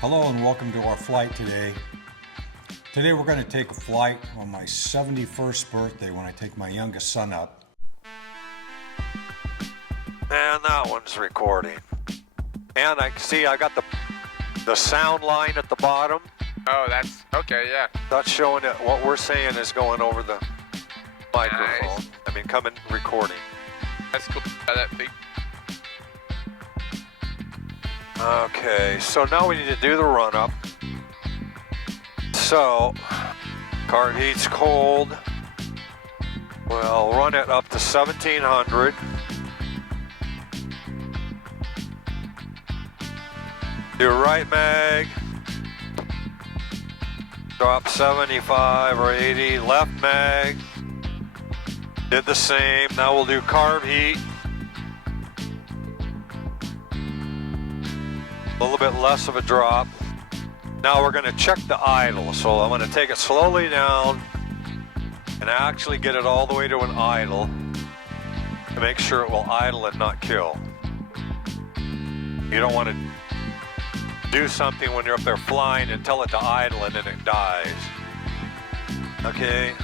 Hello and welcome to our flight today. Today we're going to take a flight on my 71st birthday when I take my youngest son up. And that one's recording. And I see I got the sound line at the bottom. Oh, that's okay, yeah. That's showing that what we're saying is going over the microphone. Nice. I mean, coming recording. That's cool. That big. Okay, so now we need to do the run up. So, car heat's cold. We'll run it up to 1700. Do right mag. Drop 75 or 80. Left mag. Did the same. Now we'll do carb heat. A little bit less of a drop. Now we're going to check the idle. So I'm going to take it slowly down and actually get it all the way to an idle to make sure it will idle and not kill. You don't want to do something when you're up there flying and tell it to idle and then it dies. Okay.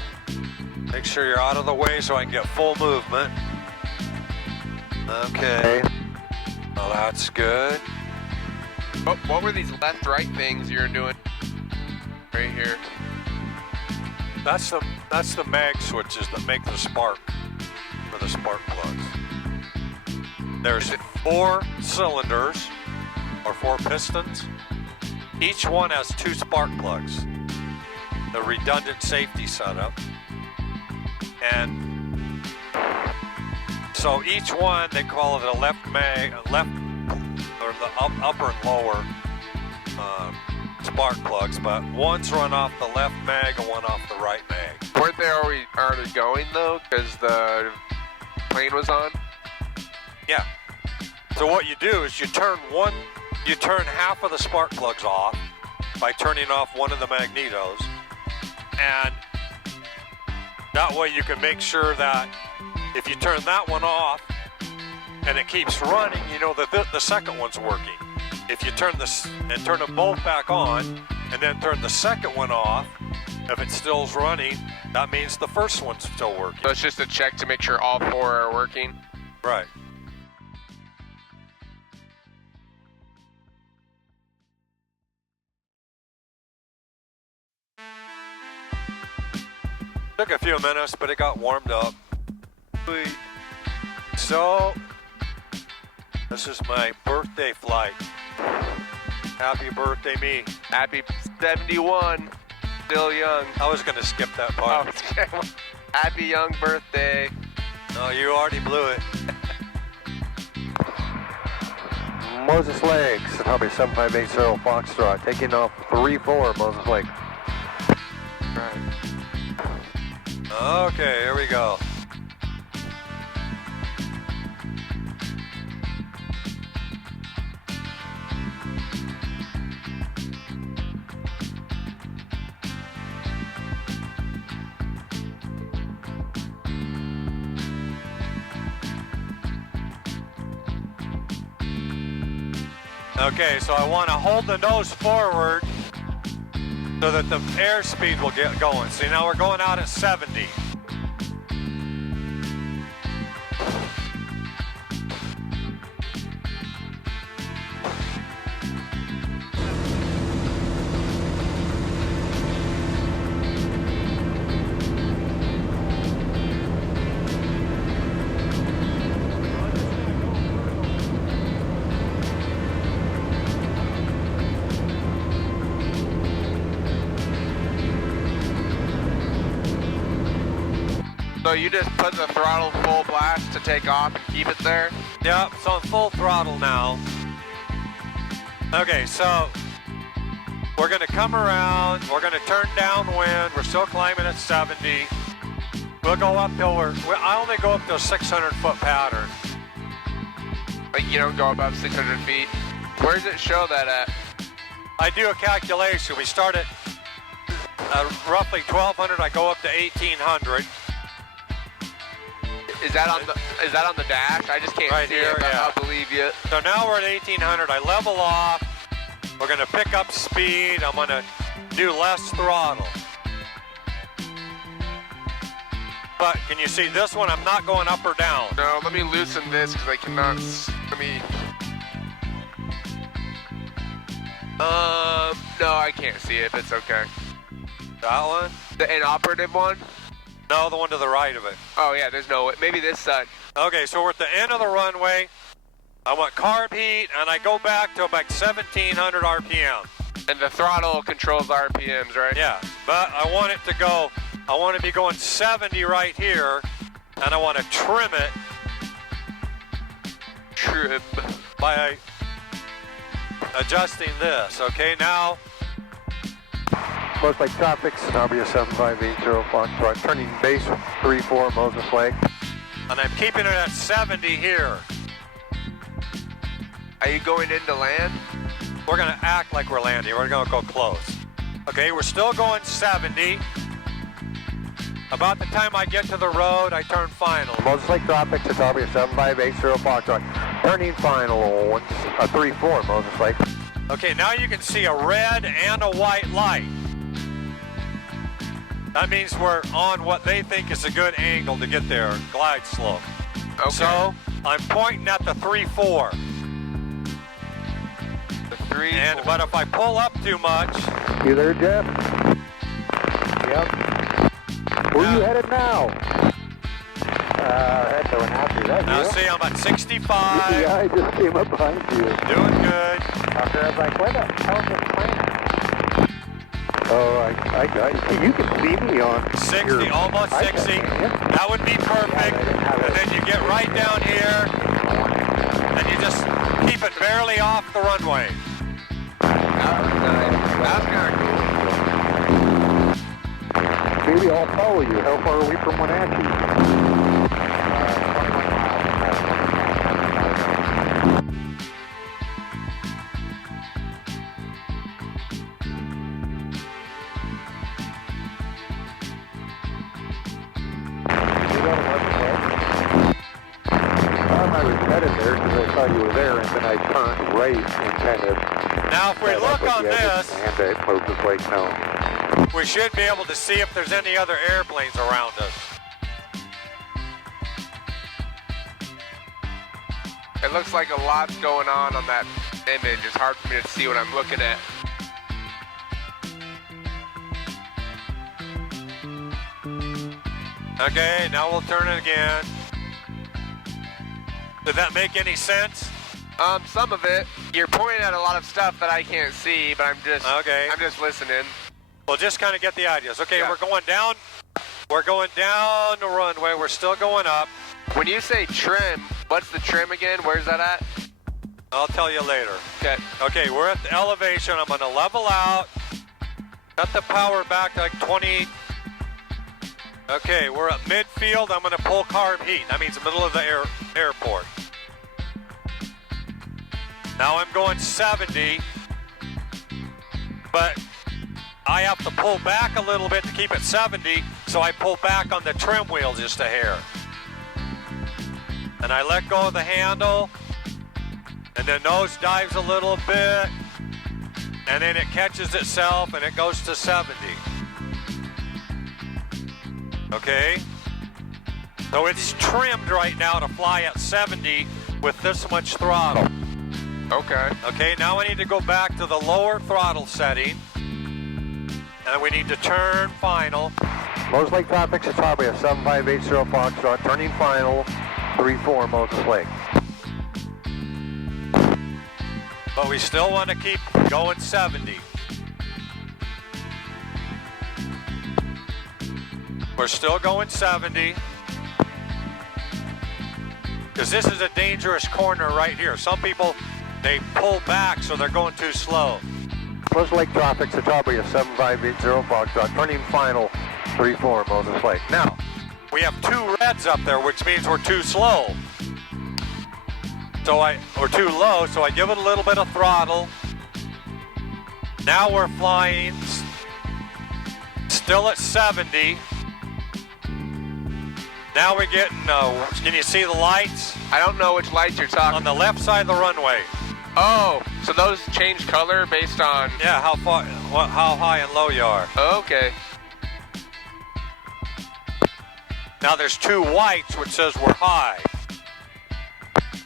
Make sure you're out of the way so I can get full movement. Okay. Well, that's good. What were these left-right things you're doing right here? That's the mag switches that make the spark for the spark plugs. There's 4 cylinders or 4 pistons. Each one has 2 spark plugs. The redundant safety setup. And so each one, they call it a left mag, or the upper and lower spark plugs, but one's run off the left mag and one off the right mag. Weren't they already going though? Because the plane was on? Yeah. So what you do is you turn half of the spark plugs off by turning off one of the magnetos, and that way you can make sure that if you turn that one off and it keeps running, you know that the second one's working. If you turn this and turn them both back on and then turn the second one off, if it still's running, that means the first one's still working. So it's just a check to make sure all 4 are working? Right. Took a few minutes, but it got warmed up. So, this is my birthday flight. Happy birthday, me. Happy 71. Still young. I was going to skip that part. Oh, happy young birthday. No, you already blew it. Moses Lake, Sunhubby 7580 Foxtrot, taking off 3-4, Moses Lake. Right. Okay, here we go. Okay, so I want to hold the nose forward so that the airspeed will get going. See, now we're going out at 70. So you just put the throttle full blast to take off and keep it there? Yep, it's on full throttle now. Okay, so we're going to come around. We're going to turn downwind. We're still climbing at 70. We'll go up till I only go up to a 600-foot pattern. Like you don't go above 600 feet? Where does it show that at? I do a calculation. We start at roughly 1,200. I go up to 1,800. Is that on the dash? I just can't right see here, it, but yeah. I'll believe you. So now we're at 1,800. I level off. We're gonna pick up speed. I'm gonna do less throttle. But can you see this one? I'm not going up or down. No, let me loosen this because I cannot. Let me. No, I can't see it. It's okay. That one? The inoperative one? No, the one to the right of it. Oh yeah, there's no way. Maybe this side. Okay, so we're at the end of the runway. I want carb heat, and I go back to about 1,700 RPM. And the throttle controls the RPMs, right? Yeah, but I want it to go, I want to be going 70 right here, and I want to trim it Trim. by adjusting this. Okay, now, Most like traffic, Snobby 7580 Foxtrot, turning base 34 Moses Lake. and I'm keeping it at 70 here. Are you going into land? We're gonna act like we're landing. We're gonna go close. Okay, we're still going 70. About the time I get to the road, I turn final. Moses Lake traffic, Snobby 7580 Foxtrot, turning final 34 Moses Lake. Okay, now you can see a red and a white light. That means we're on what they think is a good angle to get their glide slope. Okay. So I'm pointing at the 3-4. The 3. But if I pull up too much, You there, Jeff? Yep. Where are you headed now? Head to Wenatchee, that's now you. see I'm at 65, Yeah, I just came up behind you. doing good. After I was like, where the hell's this plane? Oh, I got you. You can see me on 60, your almost iPad, 60. can't you? That would be perfect. And then you get right down here, and you just keep it barely off the runway. That's kind of cool. Maybe I'll follow you. How far are we from Wenatchee? I was headed there because I saw you were there, and then I turned right and kind of. Now, if we look on this, And it Moses Lake now. we should be able to see if there's any other airplanes around us. It looks like a lot's going on that image. It's hard for me to see what I'm looking at. Okay, now we'll turn it again. Did that make any sense? Some of it. You're pointing at a lot of stuff that I can't see, but I'm just listening. Well, just kind of get the ideas. Okay, Yeah. we're going down the runway. We're still going up. When you say trim, what's the trim again? Where's that at? I'll tell you later. Okay. Okay, we're at the elevation. I'm gonna level out. Cut the power back to like 20. Okay, we're at midfield. I'm gonna pull carb heat. That means the middle of the airport. Now I'm going 70, but I have to pull back a little bit to keep it 70, so I pull back on the trim wheel just a hair. And I let go of the handle, and the nose dives a little bit, and then it catches itself and it goes to 70. Okay? So it's trimmed right now to fly at 70 with this much throttle. Okay. Okay, now I need to go back to the lower throttle setting, and we need to turn final. Moses Lake traffic, it's probably a 7580 Foxtrot, turning final 34 Moses Lake. But we still want to keep going 70. We're still going 70. Because this is a dangerous corner right here. Some people, they pull back, so they're going too slow. Moses Lake traffic, it's probably a 7580 Foxtrot, turning final 34 Moses Lake. Now, we have two reds up there, which means we're too slow. Or too low, so I give it a little bit of throttle. Now we're flying still at 70. Now we're getting, can you see the lights? I don't know which lights you're talking On the left side of the runway. Oh, so those change color based on... Yeah, how high and low you are. Okay. Now there's 2 whites, which says we're high.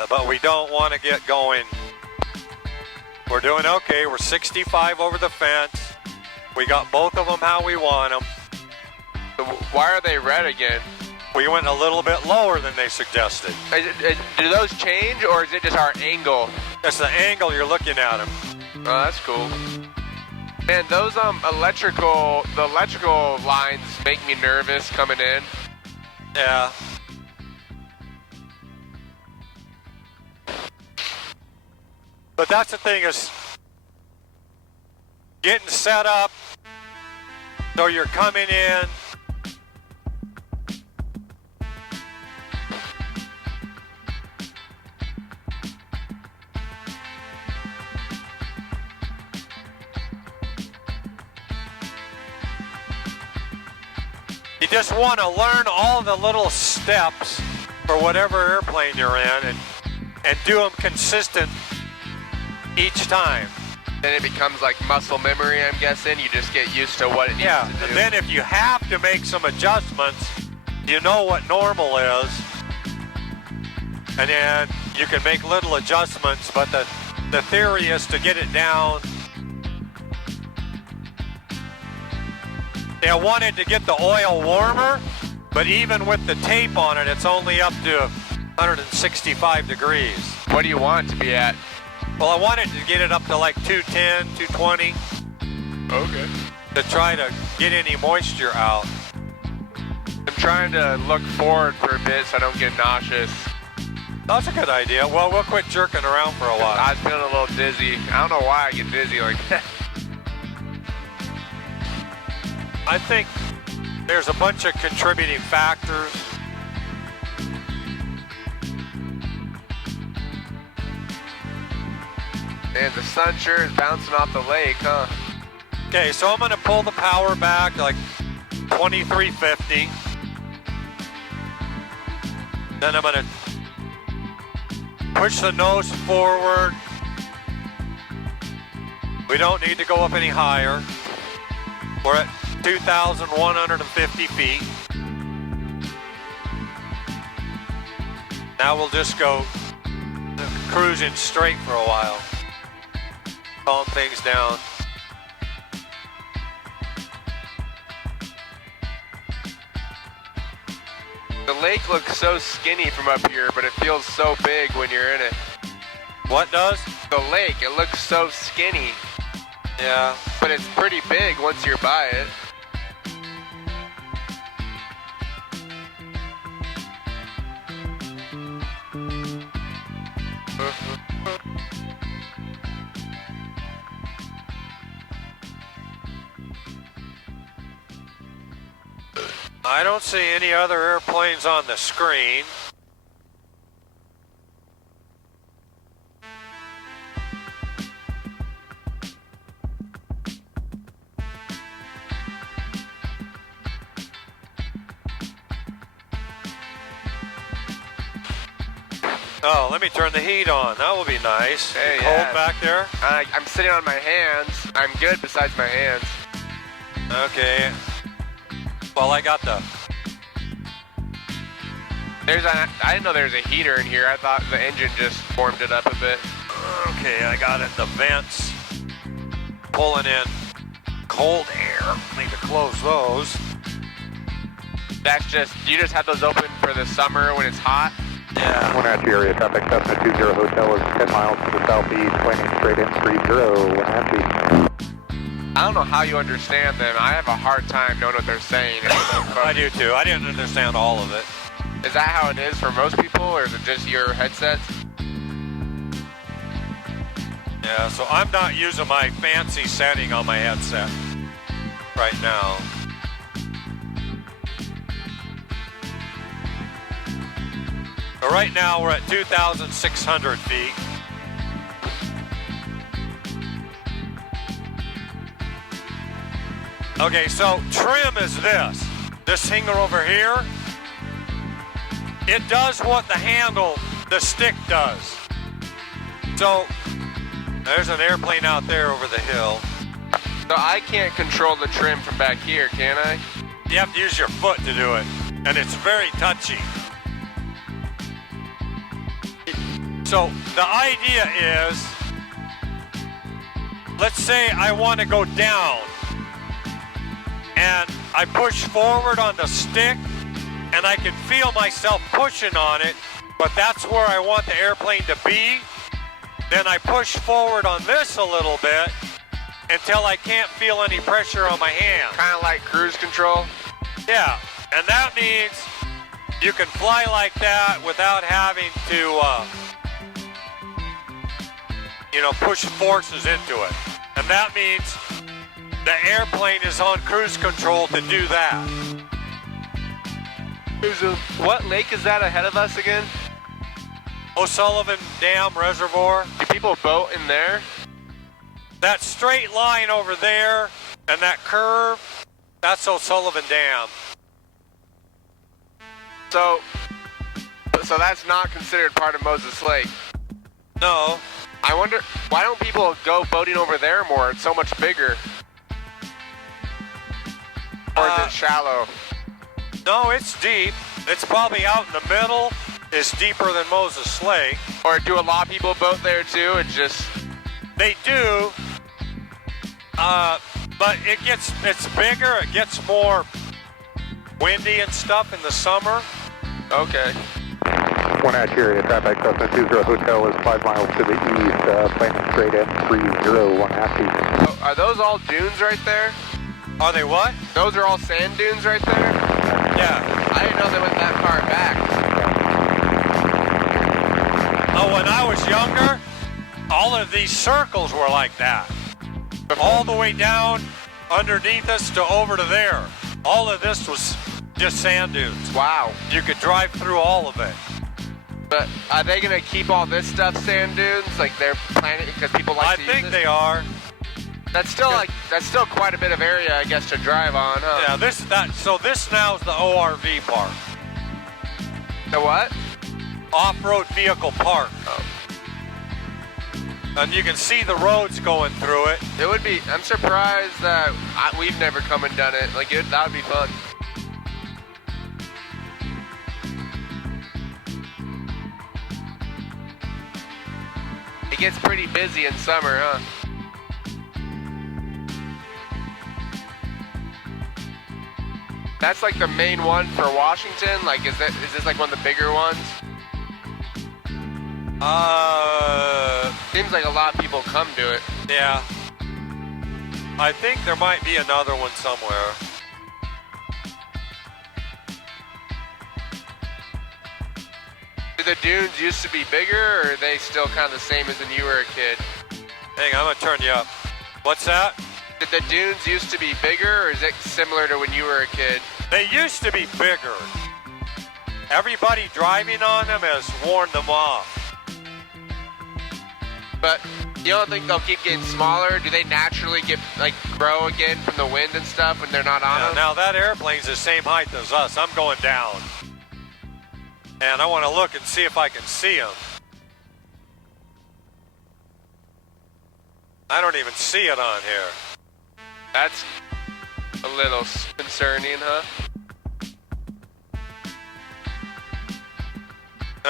But we don't want to get going. We're doing okay. We're 65 over the fence. We got both of them how we want them. So why are they red again? We went a little bit lower than they suggested. Do those change, or is it just our angle? That's the angle you're looking at them. Oh, that's cool. Man, those the electrical lines make me nervous coming in. Yeah. But that's the thing is getting set up so you're coming in. You just want to learn all the little steps for whatever airplane you're in and do them consistent each time. Then it becomes like muscle memory, I'm guessing. You just get used to what it needs to do. And then if you have to make some adjustments, you know what normal is. And then you can make little adjustments, but the theory is to get it down. I wanted to get the oil warmer, but even with the tape on it, it's only up to 165 degrees. What do you want it to be at? Well, I wanted to get it up to like 210, 220. Okay. To try to get any moisture out. I'm trying to look forward for a bit so I don't get nauseous. That's a good idea. Well, we'll quit jerking around for a while. I was feeling a little dizzy. I don't know why I get dizzy like that. I think there's a bunch of contributing factors. Man, the sun sure is bouncing off the lake, huh? Okay, so I'm gonna pull the power back like 2350. Then I'm gonna push the nose forward. We don't need to go up any higher. We're at 2,150 feet. Now we'll just go cruising straight for a while. Calm things down. The lake looks so skinny from up here, but it feels so big when you're in it. What does? The lake, it looks so skinny. Yeah. But it's pretty big once you're by it. I don't see any other airplanes on the screen. Oh, let me turn the heat on. That will be nice. Hey, cold yeah. back there? I'm sitting on my hands. I'm good besides my hands. Okay. Well, I got the... I didn't know there was a heater in here. I thought the engine just warmed it up a bit. Okay, I got it. The vents pulling in cold air. Need to close those. That's you just have those open for the summer when it's hot? Yeah. One out area, traffic Cessna 20 Hotel is 10 miles to the southeast, landing straight in 30, one happy. I don't know how you understand them. I have a hard time knowing what they're saying. I do too. I didn't understand all of it. Is that how it is for most people, or is it just your headsets? Yeah, so I'm not using my fancy setting on my headset right now. So right now we're at 2,600 feet. Okay, so trim is this. This hanger over here, it does what the handle, the stick does. So There's an airplane out there over the hill. So I can't control the trim from back here, can I? You have to use your foot to do it, and it's very touchy. So the idea is, let's say I want to go down, and I push forward on the stick, and I can feel myself pushing on it, but that's where I want the airplane to be. Then I push forward on this a little bit until I can't feel any pressure on my hand. Kind of like cruise control. Yeah, and that means you can fly like that without having to, push forces into it. And that means the airplane is on cruise control to do that. What lake is that ahead of us again? O'Sullivan Dam Reservoir. Do people boat in there? That straight line over there and that curve, that's O'Sullivan Dam. So that's not considered part of Moses Lake. No. I wonder, why don't people go boating over there more? It's so much bigger. Or is it shallow? No, it's deep. It's probably out in the middle. It's deeper than Moses Lake. Or do a lot of people boat there too? It's just... They do. But it's bigger. It gets more windy and stuff in the summer. Okay. 1 Area traffic, Cessna 20 Hotel is 5 miles to the east, planning straight in 301 AFI. Oh, are those all dunes right there? Are they what? Those are all sand dunes right there? Yeah. I didn't know they went that far back. Oh, when I was younger, all of these circles were like that. All the way down underneath us to over to there. All of this was just sand dunes. Wow. You could drive through all of it. But are they going to keep all this stuff sand dunes? Like they're planning because people like to use it? I think they are. That's still quite a bit of area, I guess, to drive on, huh? Yeah, so this now is the ORV park. The what? Off-road vehicle park. Oh. And you can see the roads going through it. It would be, I'm surprised that we've never come and done it. Like, that would be fun. It gets pretty busy in summer, huh? That's like the main one for Washington? Like, is this like one of the bigger ones? Seems like a lot of people come to it. Yeah. I think there might be another one somewhere. Do the dunes used to be bigger, or are they still kind of the same as when you were a kid? Hang on, I'm gonna turn you up. What's that? Did the dunes used to be bigger, or is it similar to when you were a kid? They used to be bigger. Everybody driving on them has worn them off. But you don't think they'll keep getting smaller? Do they naturally grow again from the wind and stuff when they're not on them? Now that airplane's the same height as us. I'm going down. And I want to look and see if I can see them. I don't even see it on here. That's a little concerning, huh?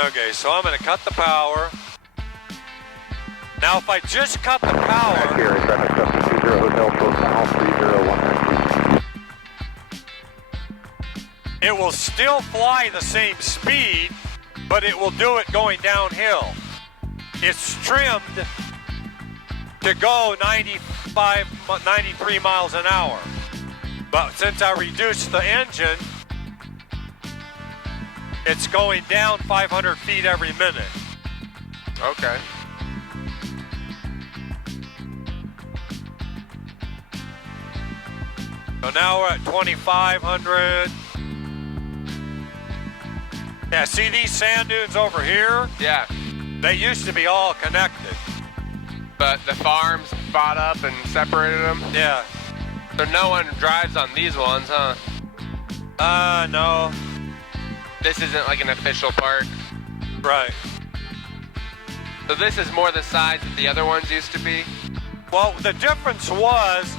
Okay, so I'm going to cut the power. Now, if I just cut the power... Here, traffic, Cessna 20 Hotel, 4 miles, 301 AFI. It will still fly the same speed, but it will do it going downhill. It's trimmed to go 93 miles an hour. But since I reduced the engine, it's going down 500 feet every minute. Okay. So now we're at 2,500. Yeah, see these sand dunes over here? Yeah. They used to be all connected. But the farms bought up and separated them? Yeah. So no one drives on these ones, huh? No. This isn't like an official park. Right. So this is more the size that the other ones used to be? Well, the difference was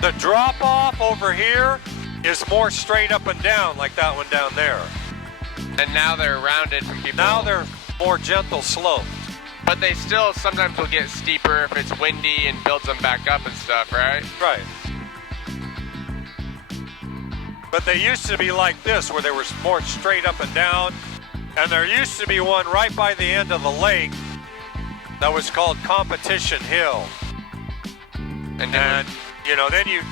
the drop off over here is more straight up and down like that one down there. And now they're rounded from people. Now they're more gentle slopes. But they still sometimes will get steeper if it's windy and builds them back up and stuff, right? Right. But they used to be like this, where they were more straight up and down. And there used to be one right by the end of the lake that was called Competition Hill. And you know, then you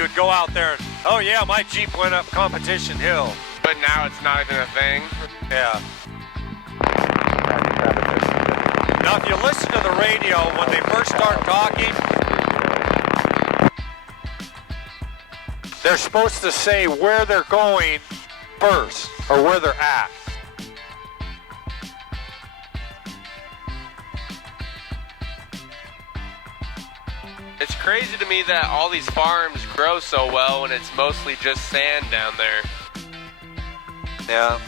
would go out there and, oh yeah, my Jeep went up Competition Hill. But now it's not even a thing? Yeah. Now, if you listen to the radio, when they first start talking, they're supposed to say where they're going first, or where they're at. It's crazy to me that all these farms grow so well and it's mostly just sand down there. Yeah.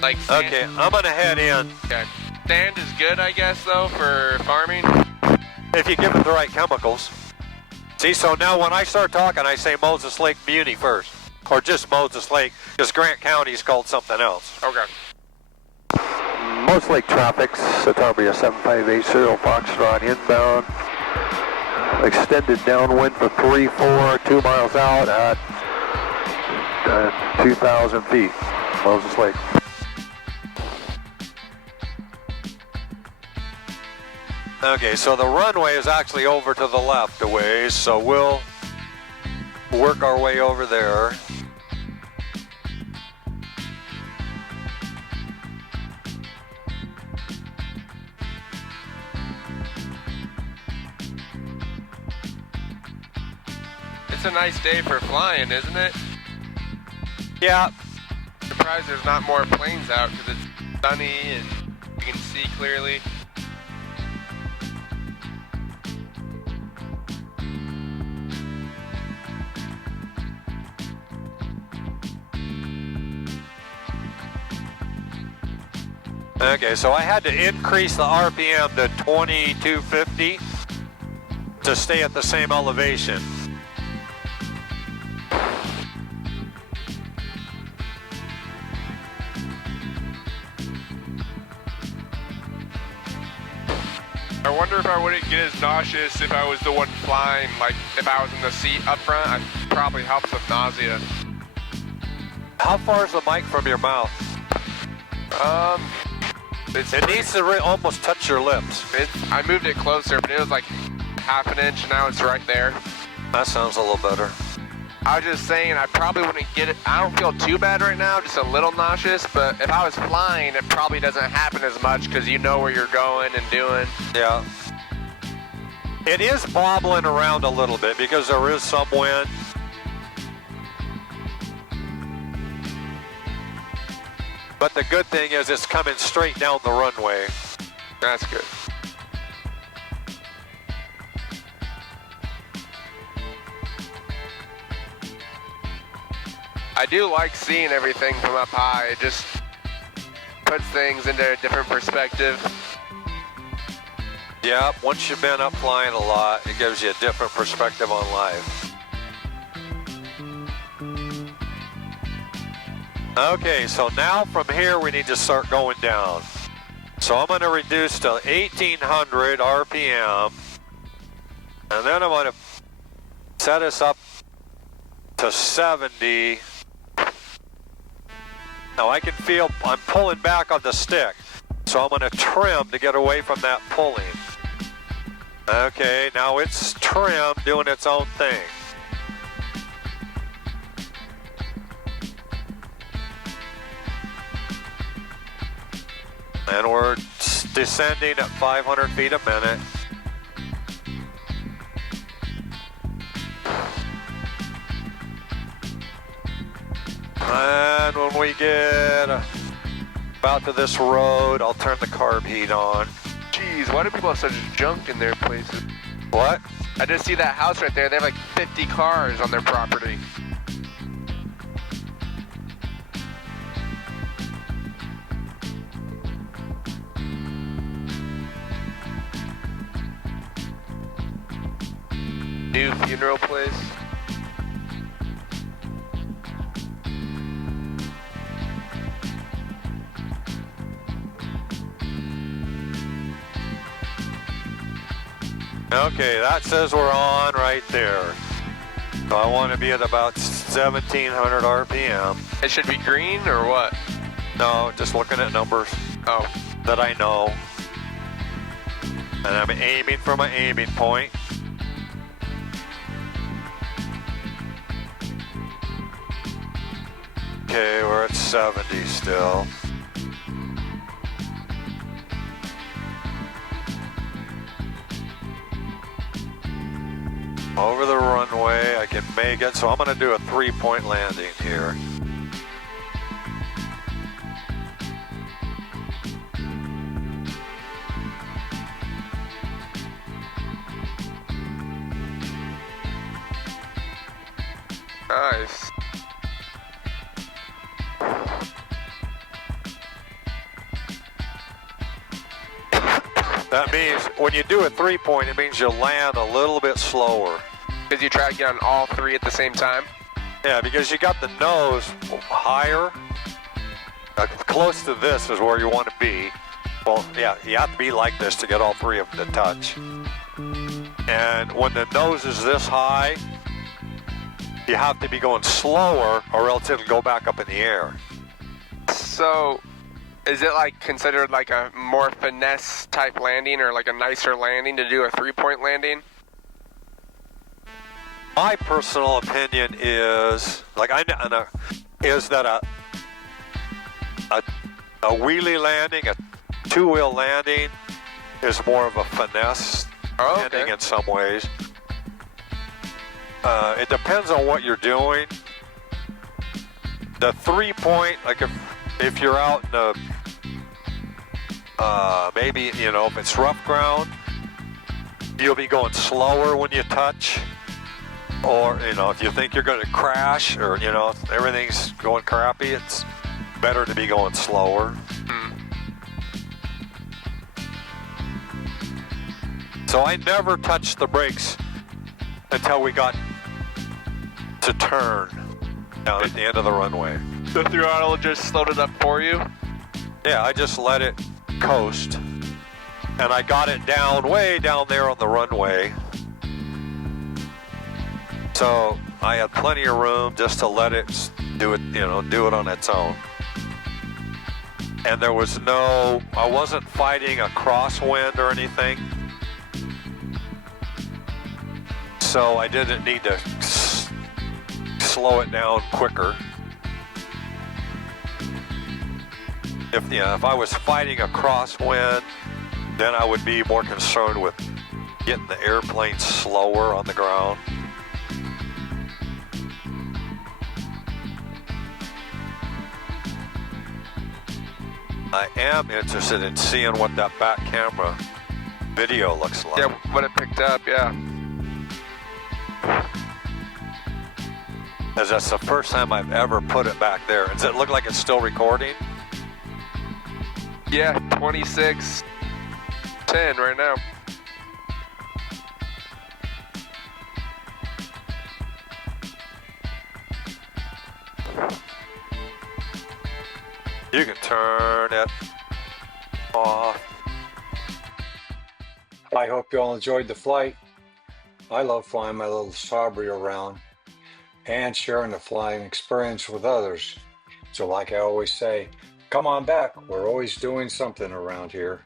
Like sand. Okay, I'm gonna head in. Okay. Sand is good, I guess, though, for farming. If you give it the right chemicals. See, so now when I start talking, I say Moses Lake Muni first. Or just Moses Lake, because Grant County is called something else. Okay. Most Lake traffic, Satarbia 7580 Foxtrot inbound. Extended downwind for 3-4, 2 miles out at 2,000 feet, Moses Lake. Okay, so the runway is actually over to the left a ways, so we'll work our way over there. It's a nice day for flying, isn't it? Yeah, Surprised there's not more planes out because it's sunny and you can see clearly. okay, so I had to increase the RPM to 2250 to stay at the same elevation. I wonder if I wouldn't get as nauseous if I was the one flying. Like, if I was in the seat up front, it probably helps with nausea. How far is the mic from your mouth? It needs to almost touch your lips. I moved it closer, but it was like half an inch, and now it's right there. That sounds a little better. I was just saying, I probably wouldn't get it. I don't feel too bad right now, just a little nauseous, but if I was flying, it probably doesn't happen as much because you know where you're going and doing. Yeah. It is bobbling around a little bit because there is some wind. But the good thing is it's coming straight down the runway. That's good. I do like seeing everything from up high. It just puts things into a different perspective. Yeah, once you've been up flying a lot, it gives you a different perspective on life. Okay, so now from here we need to start going down. So I'm going to reduce to 1800 RPM, and then I'm going to set us up to 70. Now I can feel I'm pulling back on the stick, so I'm going to trim to get away from that pulling. Okay, now it's trim doing its own thing. And we're descending at 500 feet a minute. And when we get about to this road, I'll turn the carb heat on. Jeez, why do people have such junk in their places? What? I just see that house right there. They have like 50 cars on their property. new funeral place. Okay, that says we're on right there. So I want to be at about 1,700 RPM. It should be green or what? No, just looking at numbers Oh, that I know. And I'm aiming for my aiming point. Okay, we're at 70 still. Over the runway, I can make it, so I'm gonna do a 3-point landing here. nice. That means when you do a 3-point, it means you land a little bit slower. Did you try to get on all three at the same time? Yeah, because you got the nose higher. Close to this is where you want to be. Well, yeah, you have to be like this to get all three of them to touch. And when the nose is this high, you have to be going slower or else it'll go back up in the air. So, is it like considered like a more finesse type landing or like a nicer landing to do a 3-point landing? My personal opinion is, like is that a wheelie landing, a two-wheel landing, is more of a finesse landing in some ways. It depends on what you're doing. The 3-point, like if you're out in the maybe if it's rough ground, you'll be going slower when you touch. Or, if you think you're going to crash or, if everything's going crappy, it's better to be going slower. So I never touched the brakes until we got to turn down at the end of the runway. The throttle just slowed it up for you? Yeah, I just let it coast. And I got it down, way down there on the runway. So I had plenty of room just to let it do it, do it on its own. And there was I wasn't fighting a crosswind or anything. So I didn't need to slow it down quicker. If I was fighting a crosswind, then I would be more concerned with getting the airplane slower on the ground. I am interested in seeing what that back camera video looks like. Yeah, what it picked up, yeah. As that's the first time I've ever put it back there. Does it look like it's still recording? Yeah, 26:10 right now. You can turn it off. I hope you all enjoyed the flight. I love flying my little Sabri around and sharing the flying experience with others. So like I always say, come on back. We're always doing something around here.